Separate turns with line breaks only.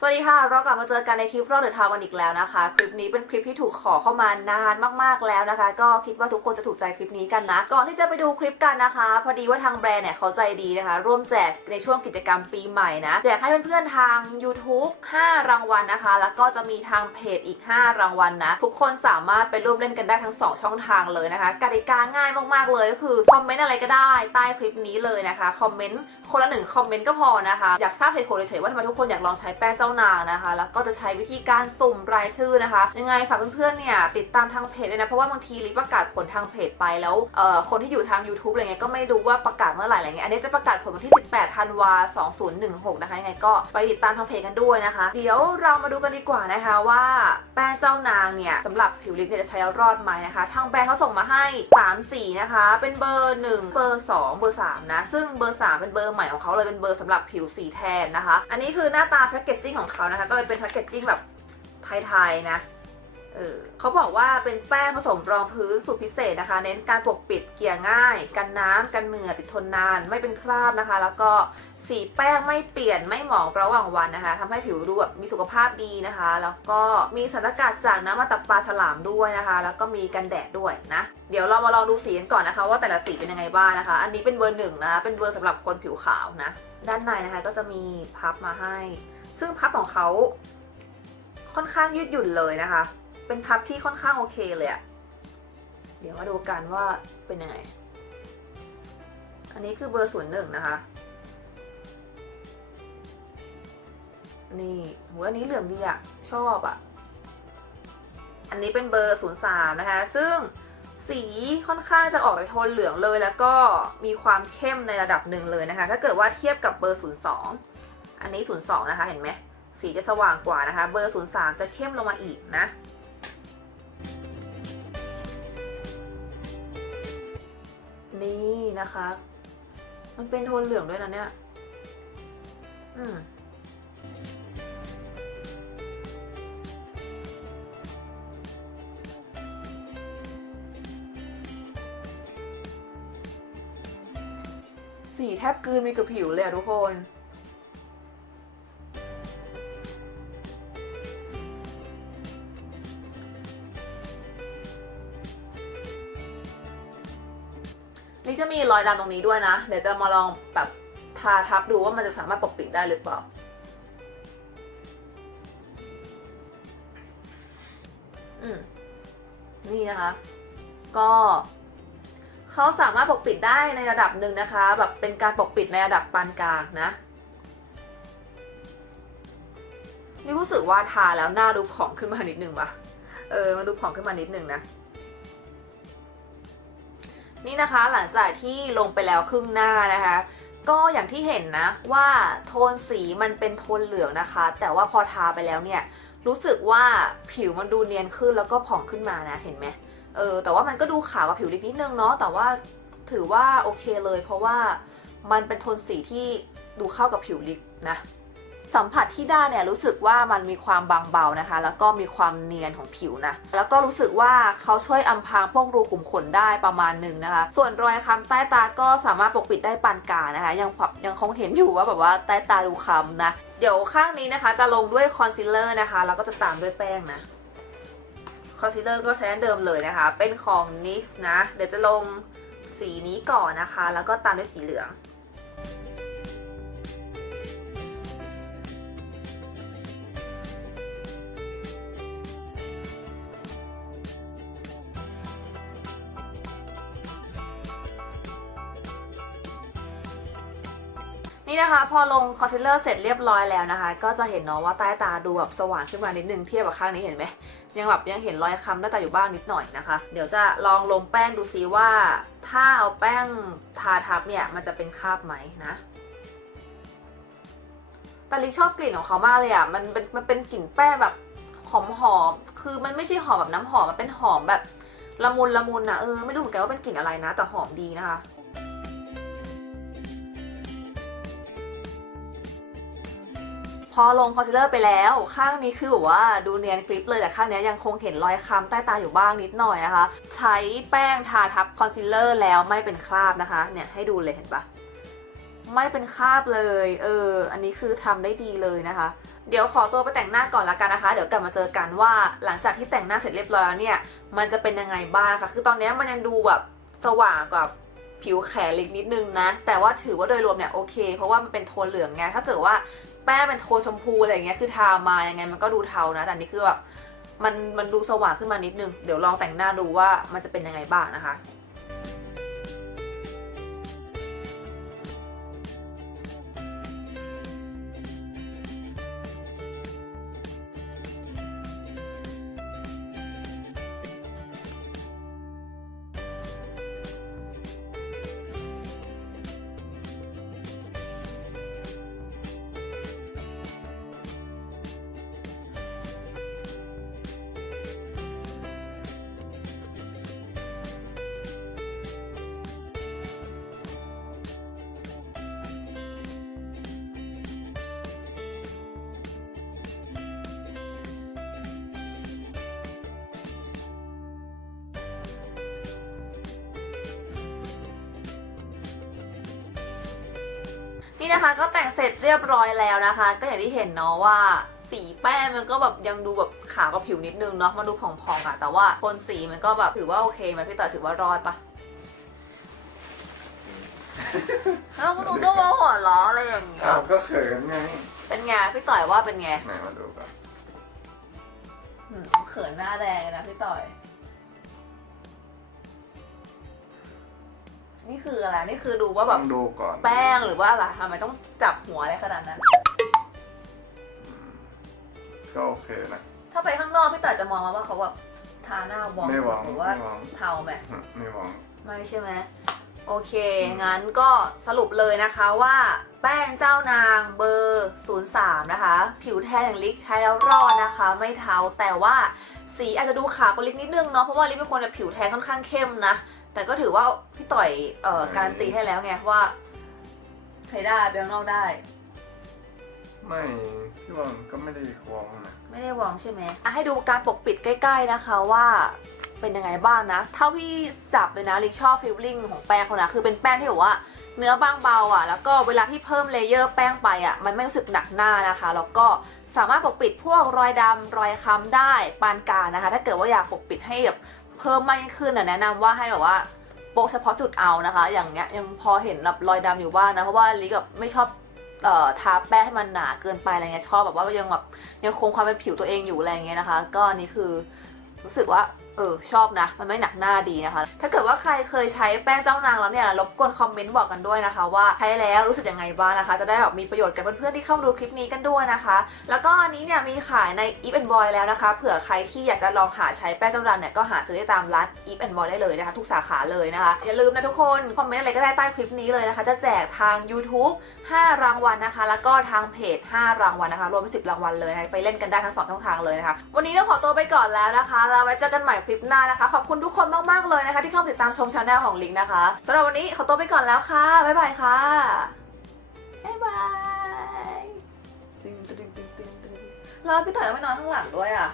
สวัสดีค่ะ เรากลับมาเจอกันในคลิปรอบเดือะทาวันอีกแล้วนะคะ คลิปนี้เป็นคลิปที่ถูกขอเข้ามานานมากๆแล้วนะคะ ก็คิดว่าทุกคนจะถูกใจคลิปนี้กันนะ ก่อนที่จะไปดูคลิปกันนะคะ พอดีว่าทางแบรนด์เนี่ยเขาใจดีนะคะ ร่วมแจกในช่วงกิจกรรมปีใหม่นะ แจกให้เพื่อนๆทาง YouTube 5 รางวัลนะคะ แล้วก็จะมีทางเพจอีก 5 รางวัลนะ ทุกคนสามารถไปร่วมเล่นกันได้ทั้ง 2 ช่องทางเลยนะคะ กติกาง่ายมากๆเลยก็คือคอมเมนต์อะไรก็ได้ใต้คลิปนี้เลยนะคะ คอมเมนต์คนละหนึ่งคอมเมนต์ก็พอนะคะ อยากทราบเหตุผลเฉยๆว่าทำไมทุกคนอยากลองใช้แป้งเจ้านางนะคะ แล้วก็จะใช้วิธีการสุ่มรายชื่อนะคะ ยังไงฝากเพื่อนๆเนี่ยติดตามทางเพจเลยนะ เพราะว่าบางทีลิประกาศผลทางเพจไปแล้วเอ่อคนที่อยู่ทาง YouTube อะไรเงี้ยก็ไม่รู้ว่าประกาศเมื่อไหร่อะไรเงี้ยอันนี้จะประกาศผลวันที่ 18ธันวา2016 นะคะยังไงก็ไปติดตามทางเพจกันด้วยนะคะ เดี๋ยวเรามาดูกันดีกว่านะคะว่าแป้งเจ้านาง เนี่ยสำหรับผิวลิปเนี่ยจะใช้แล้วรอดไหมนะคะ ทางแบรนด์เขาส่งมาให้ 3 สีนะคะ เป็นเบอร์ 1 เบอร์ 2 เบอร์ 3 นะ ซึ่งเบอร์ 3 เป็นเบอร์ใหม่ของเขาเลยเป็นเบอร์สำหรับผิวสีแทนนะคะ อันนี้คือหน้าตาแพคเกจจิ้งของเขานะคะ ก็เป็นแพคเกจจิ้งแบบไทยๆนะ เออเขาบอกว่าเป็นแป้งผสมรองพื้นสูตรพิเศษนะคะ เน้นการปกปิดเกลี่ยง่าย กันน้ำกันเหงื่อติดทนนาน ไม่เป็นคราบนะคะ แล้วก็สีแป้งไม่เปลี่ยนไม่หมองระหว่างวันนะคะทำให้ผิวดูแบบมีสุขภาพดีนะคะ แล้วก็มีสารสกัดจากน้ำมันตับปลาฉลามด้วยนะคะ แล้วก็มีกันแดดด้วยนะ เดี๋ยวเรามาลองดูสีกันก่อนนะคะ ว่าแต่ละสีเป็นยังไงบ้างนะคะ อันนี้เป็นเบอร์หนึ่งนะคะเป็นเบอร์สำหรับคนผิวขาวนะ ด้านในนะคะก็จะมีพับมาให้ ซึ่งพับของเขาค่อนข้างยืดหยุ่นเลยนะคะ เป็นพับที่ค่อนข้างโอเคเลยอะเดี๋ยวมาดูกันว่าเป็นยังไง อันนี้คือเบอร์ศูนย์หนึ่งนะคะ นี่หัวอันนี้เหลืองดีอะชอบอะอันนี้เป็นเบอร์ศูนย์สามนะคะ ซึ่งสีค่อนข้างจะออกในโทนเหลืองเลย แล้วก็มีความเข้มในระดับหนึ่งเลยนะคะ ถ้าเกิดว่าเทียบกับเบอร์ศูนย์สองอันนี้ศูนย์สองนะคะ เห็นไหมสีจะสว่างกว่านะคะ เบอร์03จะเข้มลงมาอีกนะ นี่นะคะ มันเป็นโทนเหลืองด้วยนะเนี่ย อืมสีแทบกลืนมีกับผิวเลยอะทุกคน มีรอยดำตรงนี้ด้วยนะ เดี๋ยวจะมาลองแบบทาทับดูว่ามันจะสามารถปกปิดได้หรือเปล่า อืม นี่นะคะ ก็เขาสามารถปกปิดได้ในระดับหนึ่งนะคะ แบบเป็นการปกปิดในระดับปานกลางนะนี่รู้สึกว่าทาแล้วหน้าดูผ่องขึ้นมานิดนึงปะเออ มันดูผ่องขึ้นมานิดนึงนะ นี่นะคะหลังจากที่ลงไปแล้วครึ่งหน้านะคะ ก็อย่างที่เห็นนะว่าโทนสีมันเป็นโทนเหลืองนะคะ แต่ว่าพอทาไปแล้วเนี่ยรู้สึกว่าผิวมันดูเนียนขึ้นแล้วก็ผ่องขึ้นมานะเห็นไหมเออแต่ว่ามันก็ดูขาวกว่าผิวลิปนิดนึงเนาะแต่ว่าถือว่าโอเคเลย เพราะว่ามันเป็นโทนสีที่ดูเข้ากับผิวลิปนะ สัมผัสที่ได้เนี่ยรู้สึกว่ามันมีความบางเบานะคะ แล้วก็มีความเนียนของผิวนะ แล้วก็รู้สึกว่าเขาช่วยอำพรางพวกรูขุมขนได้ประมาณหนึ่งนะคะ ส่วนรอยค้ำใต้ตาก็สามารถปกปิดได้ปานกลางนะคะ ยังแบบยังคงเห็นอยู่ว่าแบบว่าใต้ตาดูคล้ำนะ เดี๋ยวข้างนี้นะคะจะลงด้วยคอนซีลเลอร์นะคะ แล้วก็จะตามด้วยแป้งนะคอนซีลเลอร์ก็ใช้อันเดิมเลยนะคะ เป็นของ NYX นะ เดี๋ยวจะลงสีนี้ก่อนนะคะ แล้วก็ตามด้วยสีเหลือง นี่นะคะพอลงคอนซีลเลอร์เสร็จเรียบร้อยแล้วนะคะ ก็จะเห็นเนาะว่าใต้ตาดูแบบสว่างขึ้นมานิดนึงเทียบกับข้างนี้เห็นไหมยังแบบยังเห็นรอยค้ำใต้ตาอยู่บ้างนิดหน่อยนะคะ เดี๋ยวจะลองลงแป้งดูซิว่า ถ้าเอาแป้งทาทับเนี่ยมันจะเป็นคราบไหมนะแต่ลิชอบกลิ่นของเขามากเลยอะมันเป็นมันเป็นกลิ่นแป้งแบบหอมหอมๆคือมันไม่ใช่หอมแบบน้ำหอมมันเป็นหอมแบบละมุนละมุนนะเออไม่รู้เหมือนกันว่าเป็นกลิ่นอะไรนะ แต่หอมดีนะคะ พอลงคอนซีลเลอร์ไปแล้ว ข้างนี้คือแบบว่าดูเนียนกริปเลยแต่ข้างนี้ยังคงเห็นรอยคล้ำใต้ตาอยู่บ้างนิดหน่อยนะคะ ใช้แป้งทาทับคอนซีลเลอร์แล้วไม่เป็นคราบนะคะเนี่ยให้ดูเลยเห็นปะไม่เป็นคราบเลย เออ อันนี้คือทำได้ดีเลยนะคะ เดี๋ยวขอตัวไปแต่งหน้าก่อนละกันนะคะ เดี๋ยวกลับมาเจอกันว่าหลังจากที่แต่งหน้าเสร็จเรียบร้อยแล้วเนี่ย มันจะเป็นยังไงบ้างคะคือตอนนี้มันยังดูแบบสว่างกว่าผิวแขนเล็กนิดนึงนะ แต่ว่าถือว่าโดยรวมเนี่ยโอเค เพราะว่ามันเป็นโทนเหลืองไง ถ้าเกิดว่า แป้งเป็นโทนชมพูอะไรอย่างเงี้ยคือทามายังไงมันก็ดูเทานะ แต่นี่คือแบบมันมันดูสว่างขึ้นมานิดนึง เดี๋ยวลองแต่งหน้าดูว่ามันจะเป็นยังไงบ้างนะคะ นี่นะคะก็แต่งเสร็จเรียบร้อยแล้วนะคะ ก็อย่างที่เห็นเนาะว่าสีแป้งมันก็แบบยังดูแบบขาวกับผิวนิดนึงเนาะมันดูผ่องๆอะแต่ว่าโทนสีมันก็แบบถือว่าโอเคไหมพี่ต่อถือว่ารอดปะแล้วคุณก็มาหัวล้ออะไรอย่างเงี้ย
อ้าวก็เขินไง
เป็นไงพี่ต่อยว่าเป็นไง
ไหนมาดูกัน
อืมเขินหน้าแดงเลยนะพี่ต่อย นี่คืออะไร นี่คือดูว่าแบ
ต้
บ
องดูก่อน
แป้งหรือว่าอะไรทำไมต้องจับหัวอะไรขนาดนั้น
อืมก็โอเคนะ
ถ้าไปข้างนอกพี่ต่อยจะมองมาว่าเขาแบบทาหน้าวอง
ไม่หวัง
หรือว่า
ไม่หวัง
เทาไหม
อืมไม่หวัง
ไม่ใช่ไหมโอเค
อืม
งั้นก็สรุปเลยนะคะว่า แป้งเจ้านางเบอร์ 03 นะคะ ผิวแทนอย่างลิกใช้แล้วรอดนะคะ ไม่เทาแต่ว่าสีอาจจะดูขาวกว่าลิกนิดนึงเนาะเพราะว่าลิกเป็นคนแบบผิวแทนค่อนข้างเข้มนะ แต่ก็ถือว่าพี่ต่อยเอ่อการันตีให้แล้วไงว่าใช้ได้ไปข้างนอกได้
ไม่พี่ว่ามันก็ไม่ได้หวงนะ
ไม่ได้วางใช่ไหมอะให้ดูการปกปิดใกล้ ๆนะคะว่าเป็นยังไงบ้างนะ เท่าที่จับเลยนะลิกชอบฟิลลิ่งของแป้งเขานะคือเป็นแป้งที่แบบว่าเนื้อบางเบาอะ แล้วก็เวลาที่เพิ่มเลเยอร์แป้งไปอะ มันไม่รู้สึกหนักหน้านะคะ แล้วก็สามารถปกปิดพวกรอยดำรอยค้ำได้ปานกลางนะคะ ถ้าเกิดว่าอยากปกปิดให้แบบ เพิ่มมากยิ่งขึ้นอะแนะนำว่าให้แบบว่าโปะเฉพาะจุดเอานะคะ อย่างเงี้ยยังพอเห็นแบบรอยดำอยู่บ้างนะเพราะว่าลิกแบบไม่ชอบเอ่อทาแป้งให้มันหนาเกินไปอะไรเงี้ยชอบแบบว่ายังแบบยังคงความเป็นผิวตัวเองอยู่อะไรเงี้ยนะคะ ก็อันนี้คือรู้สึกว่า เออชอบนะ มันไม่หนักหน้าดีนะคะ ถ้าเกิดว่าใครเคยใช้แป้งเจ้านางแล้วเนี่ยรบกวนคอมเมนต์บอกกันด้วยนะคะ ว่าใช้แล้วรู้สึกยังไงบ้างนะคะ จะได้แบบมีประโยชน์กับเพื่อนๆที่เข้ามาดูคลิปนี้กันด้วยนะคะ แล้วก็อันนี้เนี่ยมีขายใน e v e n Boy แล้วนะคะ เผื่อใครที่อยากจะลองหาใช้แป้งเจ้านางเนี่ยก็หาซื้อได้ตามร้าน e v e n Boy ได้เลยนะคะ ทุกสาขาเลยนะคะ อย่าลืมนะทุกคนคอมเมนต์อะไรก็ได้ใต้คลิปนี้เลยนะคะ จะแจกทาง YouTube 5 รางวัลนะคะ แล้วก็ทางเพจ 5 รางวัลนะคะ รวมเป็น10 รางวัลเลยนะะไปเล่นกันได้ทั้งสองช่องทางเลยนะคะ วันนี้ต้องขอตัวไปก่อนแล้วนะคะแล้วไว้เจอกันใหม่คลิปหน้านะคะ ขอบคุณทุกคนมากๆเลยนะคะ ที่เข้ามาติดตามชมช anel ของลิงนะคะสำหรับวันนี้ขอตัวไปก่อนแล้วค่ะ บ๊ายบายค่ะบ๊ายบายตึงตึงตึงตึงตึงแล้วพี่ต่อยต้องไปนอนข้างหลังด้วยอะ